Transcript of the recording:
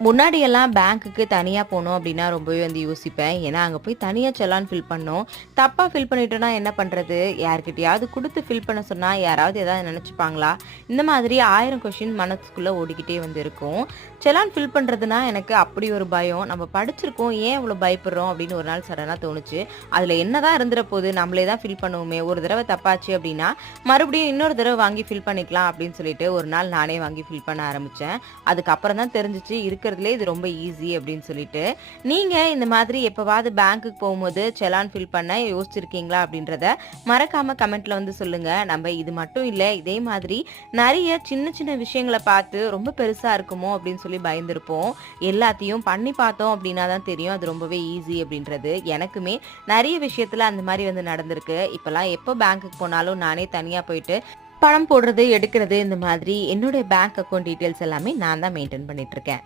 முன்னாடியெல்லாம் பேங்க்குக்கு தனியா போனோம் அப்படின்னா ரொம்பவே யோசிப்பேன். ஏன்னா, அங்க போய் தனியா செலான் ஃபில் பண்ணணும். தப்பா ஃபில் பண்ணிட்டோம்னா என்ன பண்றது? யார்கிட்டயாவது குடுத்து ஃபில் பண்ண சொன்னா யாராவது ஏதாவது நெனச்சுப்பாங்களா? இந்த மாதிரி 1000 கொஸ்டின் மனசுக்குள்ள ஓடிக்கிட்டே இருக்கும். செலான் ஃபில் பண்றதுனா எனக்கு அப்படி ஒரு பயம். நம்ம படிச்சிருக்கோம், ஏன் இவ்வளோ பயப்படுறோம் அப்படின்னு ஒரு நாள் சடனா தோணுச்சு. அதுல என்னதான் இருந்துற போது? நம்மளே தான் ஃபில் பண்ணுவோமே! ஒரு தடவ தப்பாச்சு அப்படின்னா, மறுபடியும் இன்னொரு தடவ வாங்கி ஃபில் பண்ணிக்கலாம் அப்படின்னு சொல்லிட்டு ஒரு நாள் நானே வாங்கி ஃபில் பண்ண ஆரம்பிச்சேன். அதுக்கப்புறம் தான் தெரிஞ்சுச்சு இருக்கிறதுலே இது ரொம்ப ஈஸி அப்படின்னு சொல்லிட்டு. நீங்க இந்த மாதிரி எப்பவாவது பேங்க்குக்கு போகும்போது செலான் ஃபில் பண்ண யோசிச்சிருக்கீங்களா அப்படின்றத மறக்காம கமெண்ட்ல சொல்லுங்க. நம்ம இது மட்டும் இல்ல, இதே மாதிரி நிறைய சின்ன சின்ன விஷயங்களை பார்த்து ரொம்ப பெருசா இருக்குமோ அப்படின்னு சொல்லி பயந்துருப்போம். எல்லாத்தையும் பண்ணி பார்த்தோம் அப்படின்னா தான் தெரியும் அது ரொம்பவே ஈஸி அப்படின்றது. எனக்குமே நிறைய விஷயத்துல அந்த மாதிரி நடந்திருக்கு. இப்பெல்லாம் எப்போ பேங்க்குக்கு போனாலும் நானே தனியா போயிட்டு பணம் போடுறது, எடுக்கிறது இந்த மாதிரி என்னுடைய பேங்க் அக்கவுண்ட் டீட்டெயில்ஸ் எல்லாமே நான் தான் மெயின்டைன் பண்ணிட்டு இருக்கேன்.